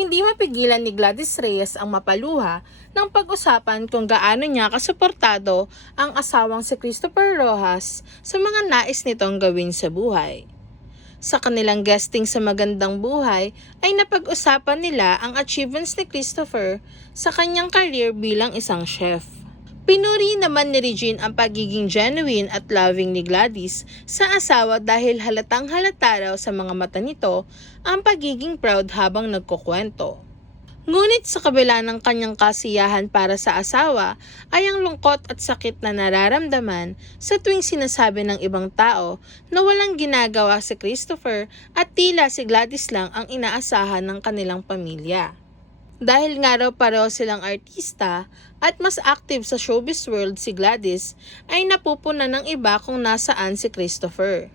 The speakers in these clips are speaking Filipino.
Hindi mapigilan ni Gladys Reyes ang mapaluha ng pag-usapan kung gaano niya kasuportado ang asawang si Christopher Rojas sa mga nais nitong gawin sa buhay. Sa kanilang guesting sa Magandang Buhay ay napag-usapan nila ang achievements ni Christopher sa kanyang career bilang isang chef. Pinuri naman ni Regine ang pagiging genuine at loving ni Gladys sa asawa dahil halatang halata raw sa mga mata nito ang pagiging proud habang nagkukwento. Ngunit sa kabila ng kanyang kasiyahan para sa asawa ay ang lungkot at sakit na nararamdaman sa tuwing sinasabi ng ibang tao na walang ginagawa si Christopher at tila si Gladys lang ang inaasahan ng kanilang pamilya. Dahil nga raw pareho silang artista at mas active sa showbiz world si Gladys ay napupuna ng iba kung nasaan si Christopher.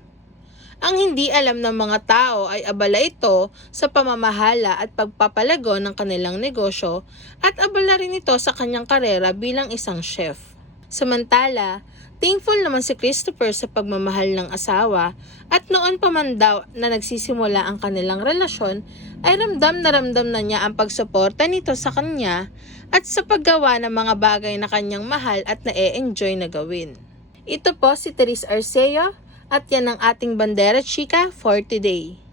Ang hindi alam ng mga tao ay abala ito sa pamamahala at pagpapalago ng kanilang negosyo at abala rin ito sa kanyang karera bilang isang chef. Samantala, thankful naman si Christopher sa pagmamahal ng asawa at noon pa man daw na nagsisimula ang kanilang relasyon ay ramdam na ramdam na niya ang pagsuporta nito sa kanya at sa paggawa ng mga bagay na kanyang mahal at na-e-enjoy na gawin. Ito po si Therese Arceo at yan ang ating Bandera Chica for today.